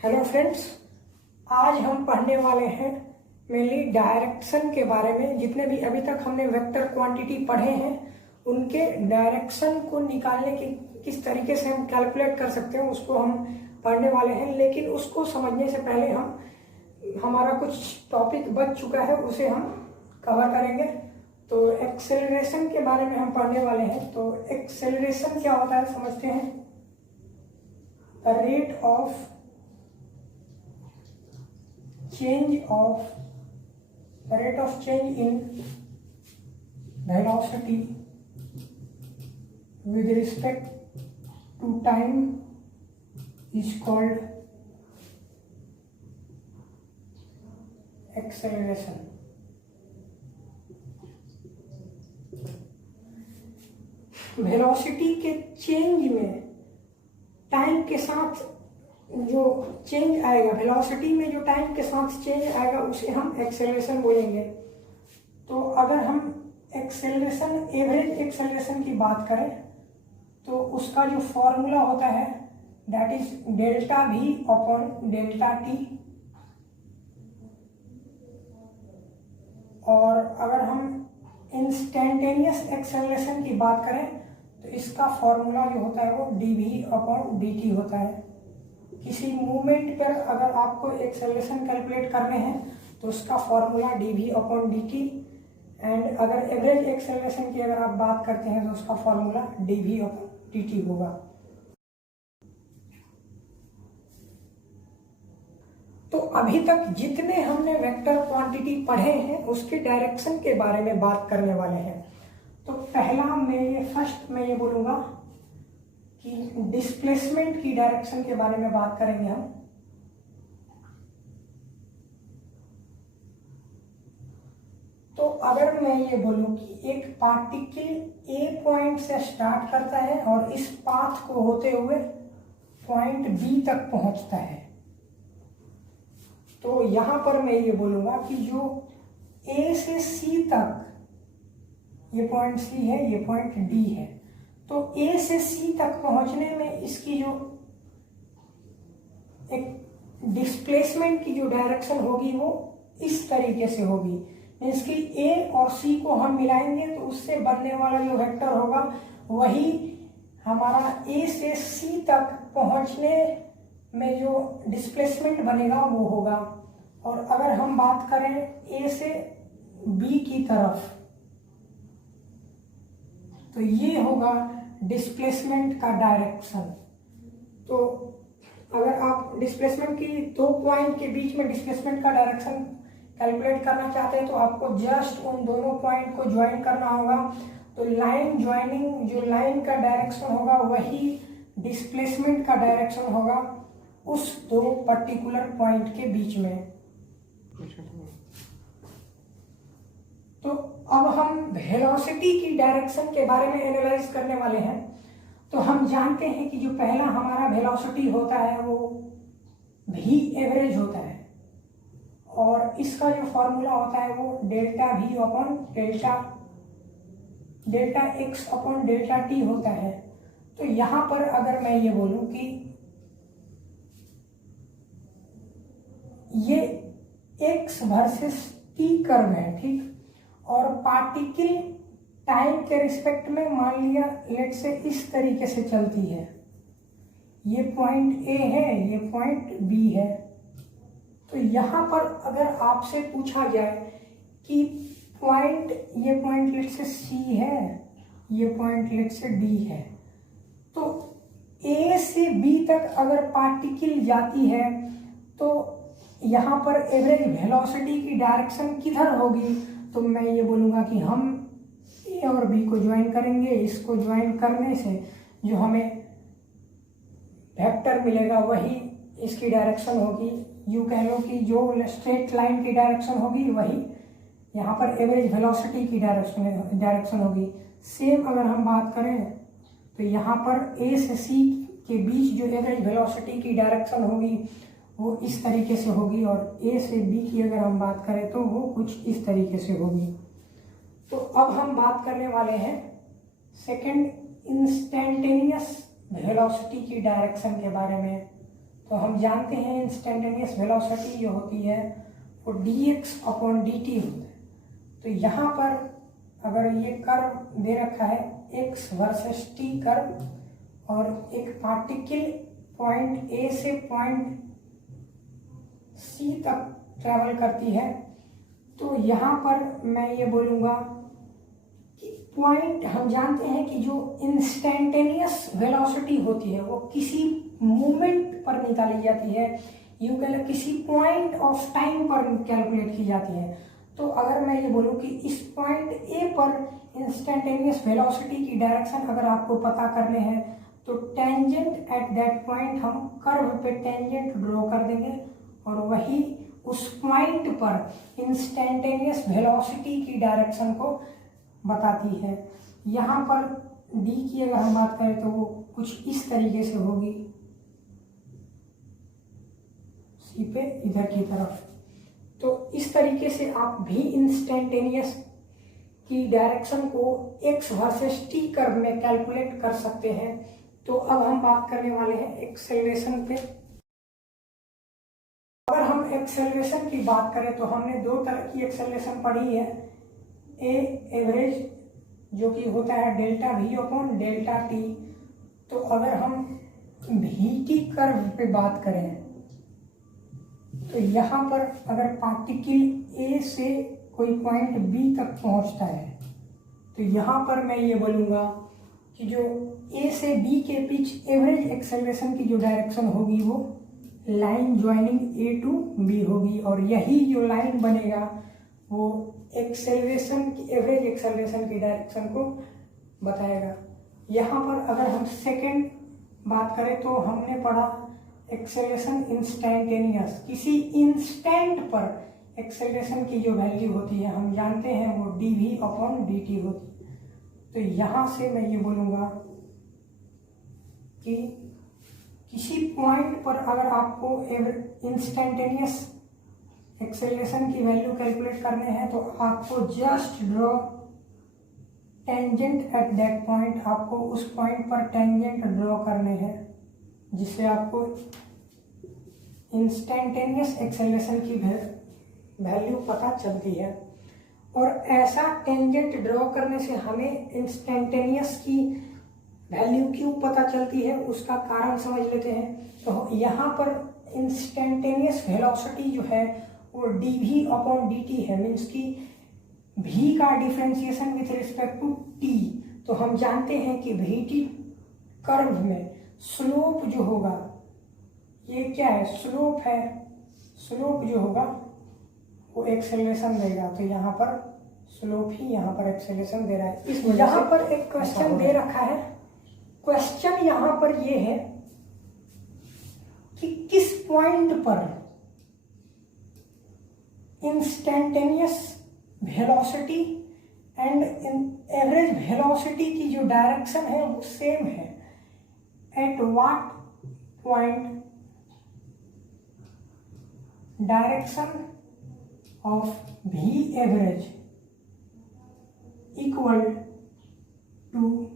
Hello friends, आज हम पढ़ने वाले हैं मेनली डायरेक्शन के बारे में। जितने भी अभी तक हमने वेक्टर क्वांटिटी पढ़े हैं उनके डायरेक्शन को निकालने की किस तरीके से हम कैलकुलेट कर सकते हैं उसको हम पढ़ने वाले हैं। लेकिन उसको समझने से पहले हमारा कुछ टॉपिक बच चुका है उसे हम कवर करेंगे। तो एक्सेलरेशन के बारे में हम पढ़ने वाले हैं। तो एक्सेलरेशन क्या होता है समझते हैं। The rate of change in velocity with respect to time is called acceleration. Velocity के चेंज में टाइम के साथ जो चेंज आएगा, वेलोसिटी में जो टाइम के साथ चेंज आएगा उसे हम एक्सेलरेशन बोलेंगे। तो अगर हम एक्सेलरेशन, एवरेज एक्सेलरेशन की बात करें तो उसका जो फॉर्मूला होता है that is delta we upon delta T. और अगर हम इंस्टेंटेनियस एक्सेलरेशन की बात करें तो इसका फॉर्मूला जो होता है वो D V upon D T होता है। किसी मूवमेंट पर अगर आपको एक्सेलरेशन कैलकुलेट करने हैं तो उसका formula D V upon D T. And अगर एवरेज एक्सेलरेशन की अगर आप बात करते हैं तो उसका formula D V upon D T होगा। तो अभी तक जितने हमने वेक्टर क्वांटिटी पढ़े हैं उसके डायरेक्शन के बारे में बात करने वाले हैं। तो पहला फर्स्ट मैं ये बोलूँगा कि डिस्प्लेसमेंट की डायरेक्शन के बारे में बात करेंगे हम। तो अगर मैं ये बोलूं कि एक पार्टिकल ए पॉइंट से स्टार्ट करता है और इस पाथ को होते हुए पॉइंट बी तक पहुंचता है, तो यहां पर मैं ये बोलूंगा कि जो ए से सी तक, ये पॉइंट सी है, ये पॉइंट डी है, तो ए से सी तक पहुंचने में इसकी जो एक डिस्प्लेसमेंट की जो डायरेक्शन होगी वो इस तरीके से होगी। मीन्स कि ए और सी को हम मिलाएंगे तो उससे बनने वाला जो वेक्टर होगा वही हमारा ए से सी तक पहुंचने में जो डिस्प्लेसमेंट बनेगा वो होगा। और अगर हम बात करें ए से बी की तरफ तो ये होगा डिस्प्लेसमेंट का डायरेक्शन। तो अगर आप डिस्प्लेसमेंट की दो पॉइंट के बीच में डिस्प्लेसमेंट का डायरेक्शन कैलकुलेट करना चाहते हैं तो आपको जस्ट उन दोनों पॉइंट को ज्वाइन करना होगा। तो लाइन ज्वाइनिंग, जो लाइन का डायरेक्शन होगा वही डिस्प्लेसमेंट का डायरेक्शन होगा उस दो पर्टिकुलर पॉइंट के बीच में। तो अब हम वेलोसिटी की डायरेक्शन के बारे में एनालाइज करने वाले हैं। तो हम जानते हैं कि जो पहला हमारा वेलोसिटी होता है वो भी एवरेज होता है और इसका जो फॉर्मूला होता है वो delta we upon delta x upon delta T होता है। तो यहां पर अगर मैं ये बोलूं कि ये एक्स वर्सेस टी कर्व है, ठीक, और पार्टिकल टाइम के रिस्पेक्ट में मान लिया लेट से इस तरीके से चलती है। ये पॉइंट ए है, ये पॉइंट बी है। तो यहां पर अगर आपसे पूछा जाए कि ये पॉइंट लेट से सी है, ये पॉइंट लेट से डी है, तो ए से बी तक अगर पार्टिकल जाती है तो यहां पर एवरेज वेलोसिटी की डायरेक्शन किधर होगी। तो मैं ये बोलूँगा कि हम ए और बी को ज्वाइन करेंगे। इसको ज्वाइन करने से जो हमें वेक्टर मिलेगा वही इसकी डायरेक्शन होगी। यूँ कह लो कि जो स्ट्रेट लाइन की डायरेक्शन होगी वही यहाँ पर एवरेज वेलोसिटी की डायरेक्शन होगी। सेम अगर हम बात करें तो यहाँ पर ए से सी के बीच जो एवरेज वेलोसिटी की डायरेक्शन होगी वो इस तरीके से होगी और ए से बी की अगर हम बात करें तो वो कुछ इस तरीके से होगी। तो अब हम बात करने वाले हैं सेकंड इंस्टेंटेनियस वेलोसिटी की डायरेक्शन के बारे में। तो हम जानते हैं इंस्टेंटेनियस वेलोसिटी जो होती है वो dx अपॉन dt होता है। तो यहाँ पर अगर ये कर्व दे रखा है x वर्सेस t कर्व और एक पार्टिकल पॉइंट A से पॉइंट C तक ट्रेवल करती है, तो यहाँ पर मैं ये बोलूँगा कि पॉइंट, हम जानते हैं कि जो इंस्टेंटेनियस वेलोसिटी होती है वो किसी मोमेंट पर निकाली जाती है, यूँ कह लो किसी पॉइंट ऑफ टाइम पर कैलकुलेट की जाती है। तो अगर मैं ये बोलूँ कि इस पॉइंट ए पर इंस्टेंटेनियस वेलोसिटी की डायरेक्शन अगर आपको पता करने हैं तो टेंजेंट एट दैट पॉइंट हम कर्व पे टेंजेंट ड्रॉ कर देंगे और वही उस पॉइंट पर इंस्टेंटेनियस वेलोसिटी की डायरेक्शन को बताती है। यहाँ पर डी की अगर हम बात करें तो वो कुछ इस तरीके से होगी, सी पे इधर की तरफ। तो इस तरीके से आप भी इंस्टेंटेनियस की डायरेक्शन को एक्स वर्सेस टी कर्व में कैलकुलेट कर सकते हैं। तो अब हम बात करने वाले हैं एक्सेलरेशन पे। अगर हम एक्सेलरेशन की बात करें तो हमने दो तरह की एक्सेलरेशन पढ़ी है, ए एवरेज जो कि होता है delta we upon delta T. तो अगर हम वी टी कर्व पे बात करें तो यहाँ पर अगर पार्टिकल ए से कोई पॉइंट बी तक पहुँचता है तो यहाँ पर मैं ये बोलूँगा कि जो ए से बी के बीच एवरेज एक्सेलरेशन की जो डायरेक्शन होगी वो line joining A to B होगी और यही जो लाइन बनेगा वो एक्सेलरेशन की, एवरेज एक्सेलरेशन की डायरेक्शन को बताएगा। यहाँ पर अगर हम सेकेंड बात करें तो हमने पढ़ा एक्सेलरेशन इंस्टेंटेनियस, किसी इंस्टेंट पर एक्सेलरेशन की जो वैल्यू होती है हम जानते हैं वो D V upon D T होती है। तो यहाँ से मैं ये बोलूँगा कि किसी पॉइंट पर अगर आपको इंस्टेंटेनियस एक्सेलरेशन की वैल्यू कैलकुलेट करने हैं तो आपको just draw tangent at that point, आपको उस पॉइंट पर टेंजेंट ड्रॉ करने हैं जिससे आपको इंस्टेंटेनियस एक्सेलरेशन की वैल्यू पता चलती है। और ऐसा टेंजेंट ड्रॉ करने से हमें इंस्टेंटेनियस की वैल्यू क्यों पता चलती है उसका कारण समझ लेते हैं। तो यहाँ पर इंस्टेंटेनियस वेलोसिटी जो है वो D V upon D T है, मीन्स की v का differentiation with respect to t। तो हम जानते हैं कि वी टी कर्व में स्लोप जो होगा, ये क्या है, स्लोप है, स्लोप जो होगा वो एक्सेलरेशन देगा। तो यहाँ पर स्लोप ही यहाँ पर एक्सेलरेशन दे रहा है। इस यहाँ पर एक क्वेश्चन दे रखा है, क्वेश्चन यहाँ पर ये है कि किस पॉइंट पर instantaneous velocity and average velocity की जो डायरेक्शन है वो सेम है। At what point direction of v average equal to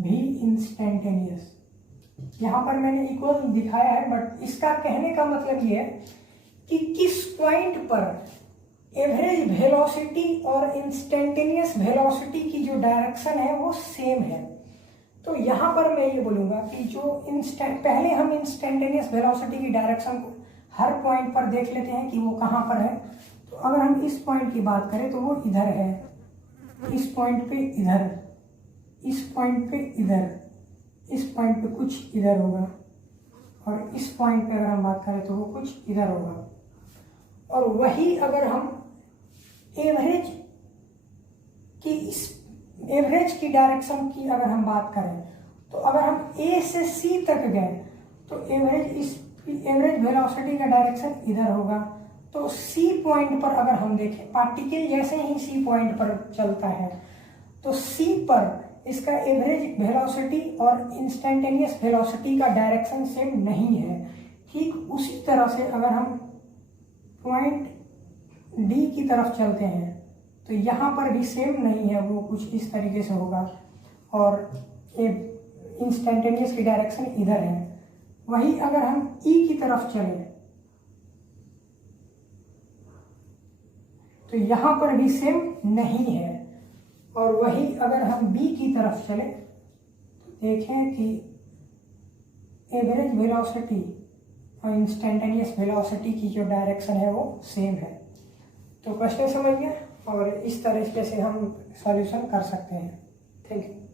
v instantaneous. यहाँ पर मैंने इक्वल दिखाया है बट इसका कहने का मतलब ये है कि किस पॉइंट पर एवरेज वेलोसिटी और इंस्टेंटेनियस वेलोसिटी की जो डायरेक्शन है वो सेम है। तो यहाँ पर मैं ये बोलूँगा कि जो पहले हम इंस्टेंटेनियस वेलोसिटी की डायरेक्शन को हर पॉइंट पर देख लेते हैं कि वो कहाँ पर है। तो अगर हम इस पॉइंट की बात करें तो वो इधर है, इस पॉइंट पे इधर, इस पॉइंट पे इधर, इस पॉइंट पे कुछ इधर होगा और इस पॉइंट पे अगर हम बात करें तो वो कुछ इधर होगा। और वही अगर हम एवरेज की डायरेक्शन की अगर हम बात करें तो अगर हम ए से सी तक गए तो एवरेज वेलोसिटी का डायरेक्शन इधर होगा। तो सी पॉइंट पर अगर हम देखें, पार्टिकल जैसे ही सी पॉइंट पर चलता है तो सी पर इसका एवरेज वेलोसिटी और इंस्टेंटेनियस वेलोसिटी का डायरेक्शन सेम नहीं है। ठीक उसी तरह से अगर हम पॉइंट डी की तरफ चलते हैं तो यहाँ पर भी सेम नहीं है, वो कुछ इस तरीके से होगा और इंस्टेंटेनियस की डायरेक्शन इधर है। वही अगर हम ई की तरफ चले तो यहाँ पर भी सेम नहीं है, और वही अगर हम बी की तरफ चले तो देखें कि एवरेज वेलोसिटी और इंस्टेंटेनियस वेलोसिटी की जो डायरेक्शन है वो सेम है। तो क्वेश्चन समझ गए, और इस तरह से हम सॉल्यूशन कर सकते हैं। Thank you.